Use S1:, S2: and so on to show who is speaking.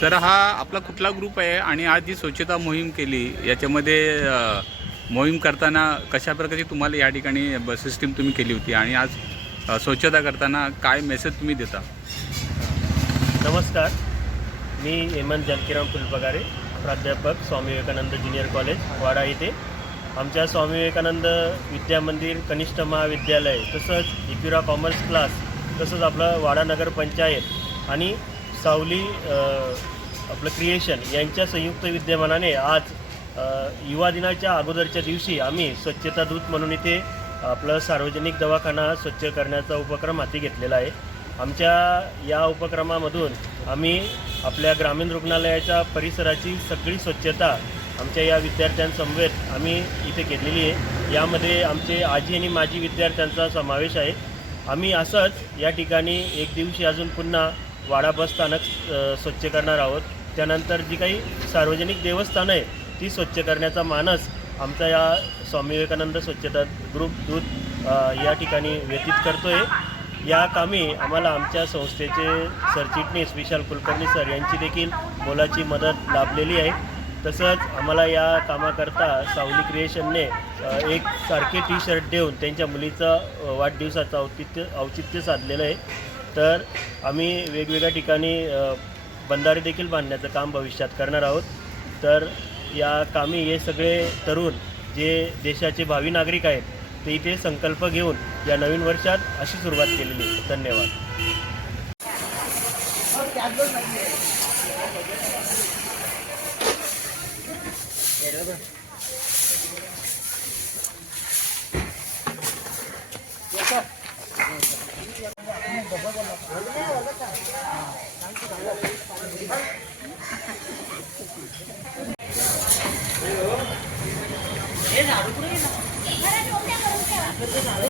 S1: Sir हा आपला कुठला ग्रुप आहे आणि आज जी स्वच्छता मोहीम केली याच्यामध्ये मोहीम करताना कशा प्रकारची तुम्हाला या ठिकाणी बस सिस्टीम तुम्ही केली होती आणि आज स्वच्छता करताना काय मेसेज तुम्ही देता?
S2: नमस्कार. मी हेमंत जानकीराम फुलपगारे प्राध्यापक स्वामी विवेकानंद ज्युनियर कॉलेज वाडा येथे. आमच्या स्वामी विवेकानंद विद्या मंदिर कनिष्ठ महाविद्यालय तसंच इपिरा कॉमर्स क्लास तसंच आपलं वाडा नगर पंचायत आणि सावली आपलं क्रिएशन यांच्या संयुक्त विद्यमानाने आज युवा दिनाच्या अगोदरच्या दिवशी आम्ही स्वच्छता दूत म्हणून इथे आपलं सार्वजनिक दवाखाना स्वच्छ करण्याचा उपक्रम हाती घेतलेला आहे. आमच्या या उपक्रमामधून आम्ही आपल्या ग्रामीण रुग्णालयाच्या परिसराची सगळी स्वच्छता आमच्या या विद्यार्थ्यांसमवेत आम्ही इथे केलेली आहे. यामध्ये आमचे आजी आणि माजी विद्यार्थ्यांचा समावेश आहे. आम्ही असंच या ठिकाणी एक दिवशी अजून पुन्हा वाडा बस स्थानक स्वच्छ करणार आहोत. त्यानंतर जी काही सार्वजनिक देवस्थानं आहे ती स्वच्छ करण्याचा मानस आमचा या स्वामी विवेकानंद स्वच्छता ग्रुप दूत या ठिकाणी व्यतीत करतोय. या कामी आम्हाला आमच्या संस्थेचे सरचिटणीस विशाल कुलकर्णी सर यांची देखील मोलाची मदत लाभलेली आहे. तसंच आम्हाला या कामाकरता सावली क्रिएशनने एक सारखे टी शर्ट देऊन त्यांच्या मुलीचं वाढदिवसाचं औचित्य औचित्य साधलेलं आहे. तर आम्ही वेगवेगळ्या ठिकाणी बंधारे देखील बांधण्याचं काम भविष्यात करणार आहोत. तर या कामी हे सगळे तरुण जे देशाचे भावी नागरिक आहेत ते इथे संकल्प घेऊन या नवीन वर्षात अशी सुरुवात केलेली आहे. धन्यवाद.
S3: ये ना रुक रही है ना अरे
S2: रुक जा रुक जा